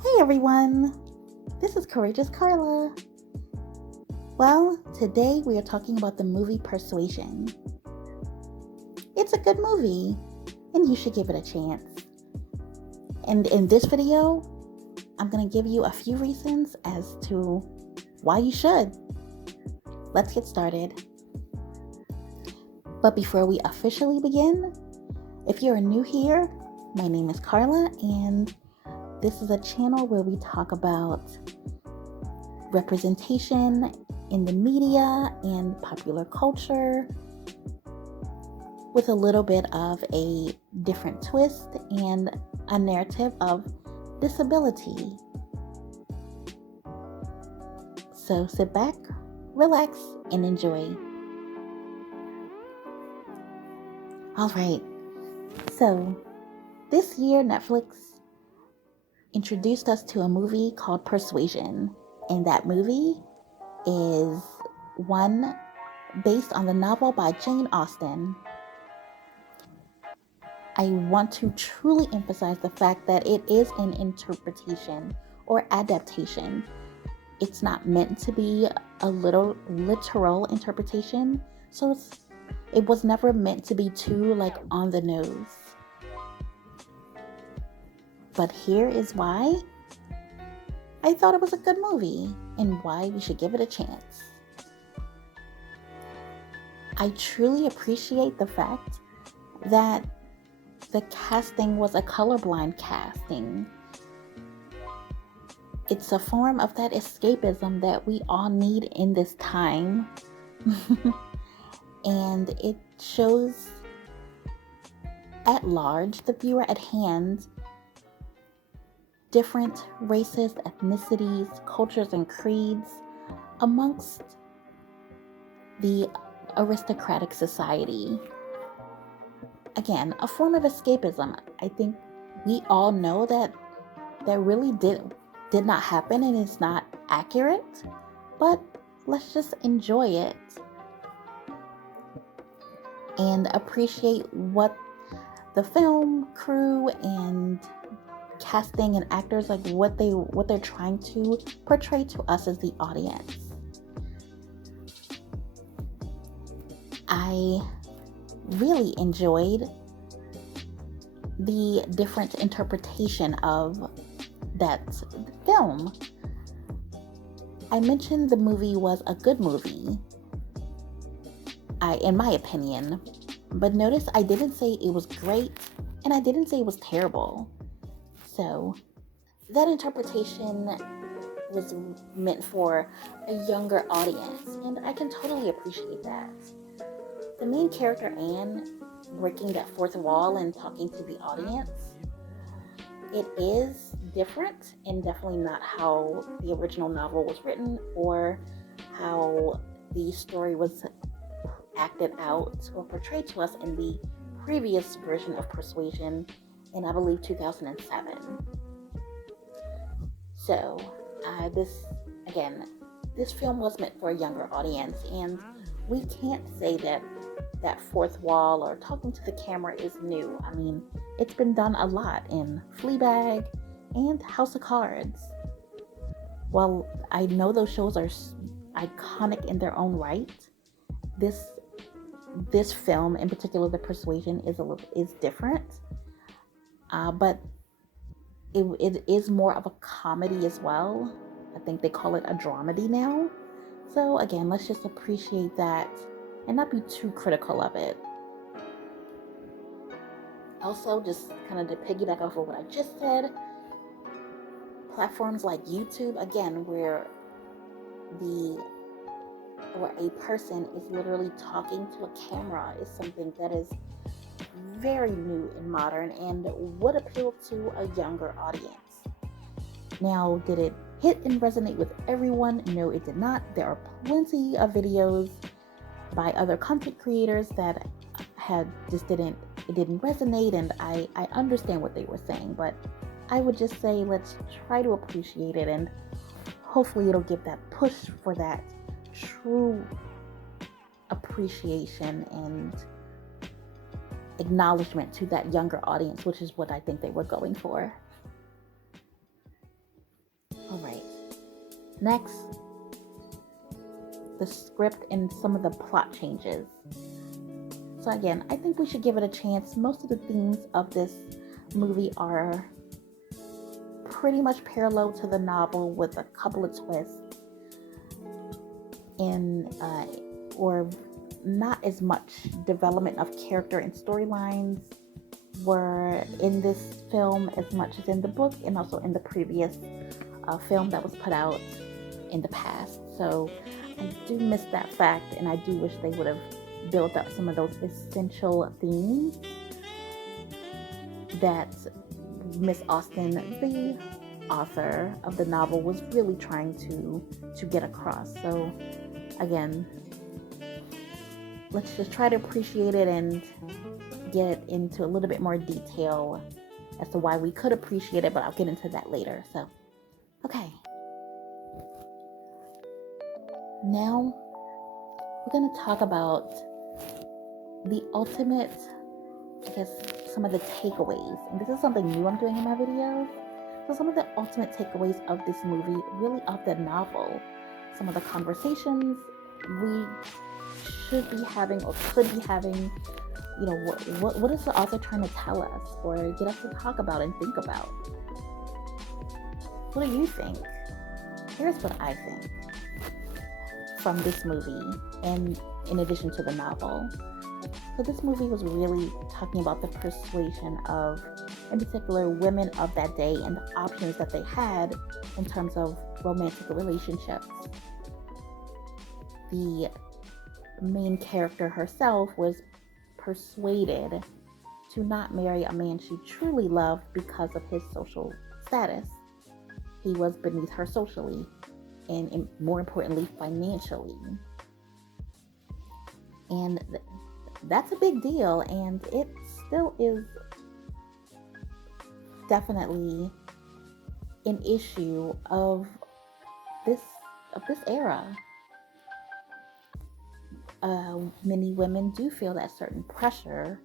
Hey everyone, this is Courageous Carla. Well, today we are talking about the movie Persuasion. It's a good movie, and you should give it a chance. And in this video, I'm going to give you a few reasons as to why you should. Let's get started. But before we officially begin, if you're new here, my name is Carla, and this is a channel where we talk about representation in the media and popular culture with a little bit of a different twist and a narrative of disability. So sit back, relax, and enjoy. All right, so this year Netflix introduced us to a movie called Persuasion, and that movie is one based on the novel by Jane Austen. I want to truly emphasize the fact that it is an interpretation or adaptation. It's not meant to be a literal interpretation, so it was never meant to be too on the nose. But here is why I thought it was a good movie and why we should give it a chance. I truly appreciate the fact that the casting was a colorblind casting. It's a form of that escapism that we all need in this time. And it shows at large, the viewer at hand, different races, ethnicities, cultures, and creeds amongst the aristocratic society. Again, a form of escapism. I think we all know that really did not happen and it's not accurate, but let's just enjoy it and appreciate what the film crew and casting and actors, what they're trying to portray to us as the audience. I really enjoyed the different interpretation of that film. I mentioned the movie was a good movie, in my opinion, but notice I didn't say it was great and I didn't say it was terrible. So that interpretation was meant for a younger audience, and I can totally appreciate that. The main character, Anne, breaking that fourth wall and talking to the audience, it is different and definitely not how the original novel was written or how the story was acted out or portrayed to us in the previous version of Persuasion in, I believe, 2007. So, this film was meant for a younger audience, and we can't say that fourth wall or talking to the camera is new. I mean, it's been done a lot in Fleabag and House of Cards. While I know those shows are iconic in their own right, this film, in particular, The Persuasion, is different. But it is more of a comedy as well. I think they call it a dramedy now. So again, let's just appreciate that and not be too critical of it. Also, just kind of to piggyback off of what I just said, platforms like YouTube, again, where a person is literally talking to a camera, is something that is very new and modern and would appeal to a younger audience. Now, did it hit and resonate with everyone? No, it did not. There are plenty of videos by other content creators that didn't resonate, and I understand what they were saying, but I would just say let's try to appreciate it, and hopefully it'll give that push for that true appreciation and acknowledgement to that younger audience, which is what I think they were going for. Next, the script and some of the plot changes. So again, I think we should give it a chance. Most of the themes of this movie are pretty much parallel to the novel with a couple of twists or not as much development of character and storylines were in this film as much as in the book and also in the previous film that was put out in the past. So I do miss that fact, and I do wish they would have built up some of those essential themes that Miss Austen, the author of the novel, was really trying to get across. So again, let's just try to appreciate it and get into a little bit more detail as to why we could appreciate it, but I'll get into that later. So, okay. Now, we're going to talk about the ultimate, I guess, some of the takeaways. And this is something new I'm doing in my videos. So some of the ultimate takeaways of this movie, really of the novel. Some of the conversations we should be having or could be having. You know, what is the author trying to tell us or get us to talk about and think about? What do you think? Here's what I think from this movie, and in addition to the novel. So this movie was really talking about the persuasion of, in particular, women of that day and the options that they had in terms of romantic relationships. The main character herself was persuaded to not marry a man she truly loved because of his social status. He was beneath her socially and more importantly, financially. And that's a big deal, and it still is definitely an issue of this era. Many women do feel that certain pressure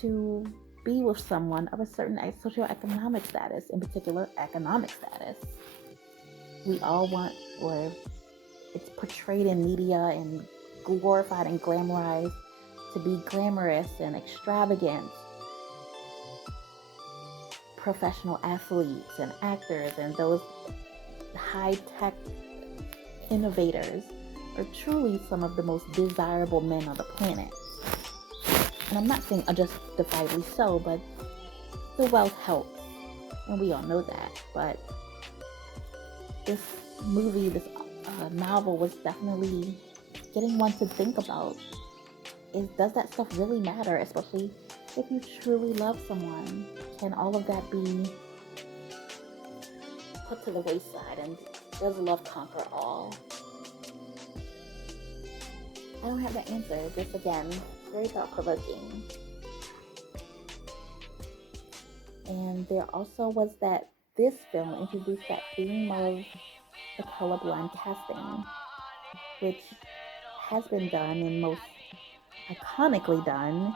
to be with someone of a certain socioeconomic status, in particular economic status. We all want, or it's portrayed in media and glorified and glamorized to be glamorous and extravagant. Professional athletes and actors and those high-tech innovators are truly some of the most desirable men on the planet. And I'm not saying unjustifiably so, but the wealth helps. And we all know that. But this movie, this novel was definitely getting one to think about, does that stuff really matter? Especially if you truly love someone. Can all of that be put to the wayside? And does love conquer all? I don't have the answer. Just again, very thought-provoking. And there also was that this film introduced that theme of the colorblind casting, which has been done and most iconically done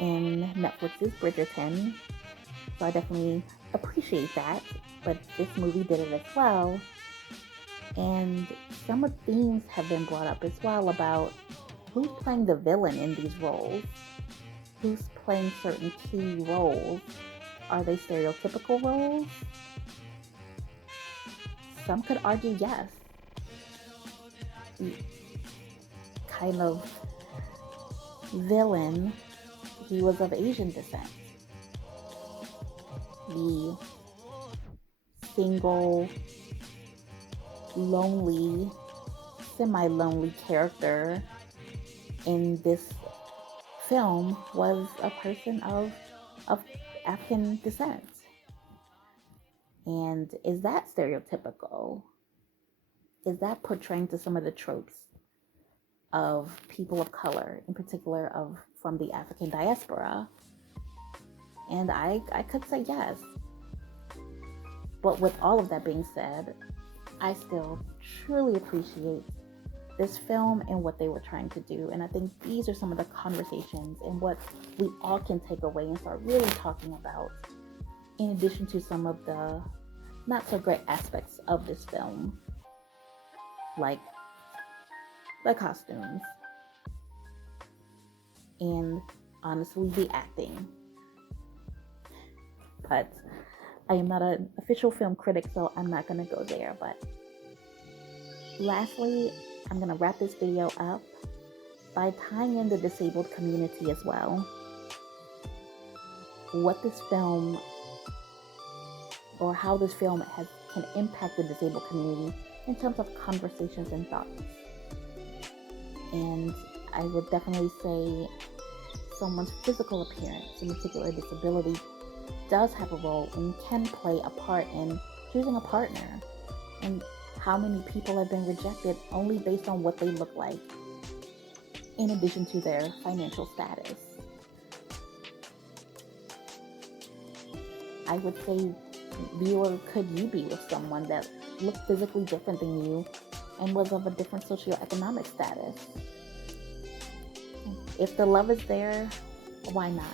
in Netflix's Bridgerton. So I definitely appreciate that. But this movie did it as well. And some of the themes have been brought up as well about who's playing the villain in these roles, who's playing certain key roles. Are they stereotypical roles? Some could argue yes. The kind of villain, he was of Asian descent. The single, lonely, semi-lonely character in this film was a person of African descent. And is that stereotypical? Is that portraying to some of the tropes of people of color, in particular from the African diaspora? And I could say yes. But with all of that being said, I still truly appreciate this film and what they were trying to do. And I think these are some of the conversations and what we all can take away and start really talking about, in addition to some of the not so great aspects of this film. like the costumes, and honestly the acting. But I am not an official film critic, so I'm not going to go there. But lastly, I'm going to wrap this video up by tying in the disabled community as well. What this film, or how this film can impact the disabled community in terms of conversations and thoughts. And I would definitely say someone's physical appearance and particular disability does have a role and can play a part in choosing a partner, and how many people have been rejected only based on what they look like, in addition to their financial status. I would say, viewer, could you be with someone that looked physically different than you and was of a different socioeconomic status? If the love is there, why not?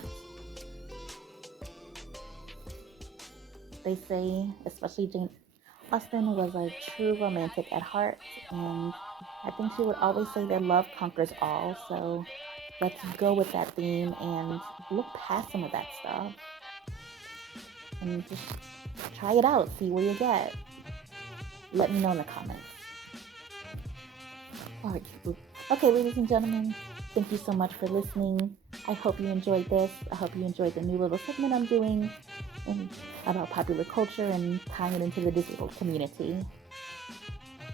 They say, especially Jane Austen was a true romantic at heart, and I think she would always say that love conquers all. So let's go with that theme and look past some of that stuff and just try it out, see where you get. Let me know in the comments. All right. Okay, ladies and gentlemen, thank you so much for listening. I hope you enjoyed this. I hope you enjoyed the new little segment I'm doing about popular culture and tying it into the disabled community.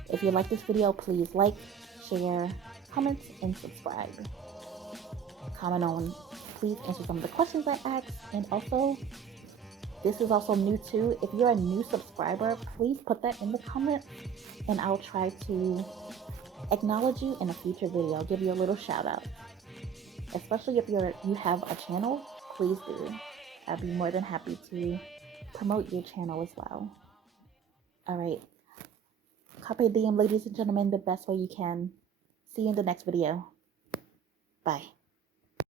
If you like this video, please like, share, comment, and subscribe. Comment on, please answer some of the questions I asked, and also, this is also new too. If you're a new subscriber, please put that in the comments, and I'll try to acknowledge you in a future video. I'll give you a little shout out. Especially if you have a channel, please do. I'd be more than happy to promote your channel as well. All right. Carpe diem, ladies and gentlemen, the best way you can. See you in the next video. Bye.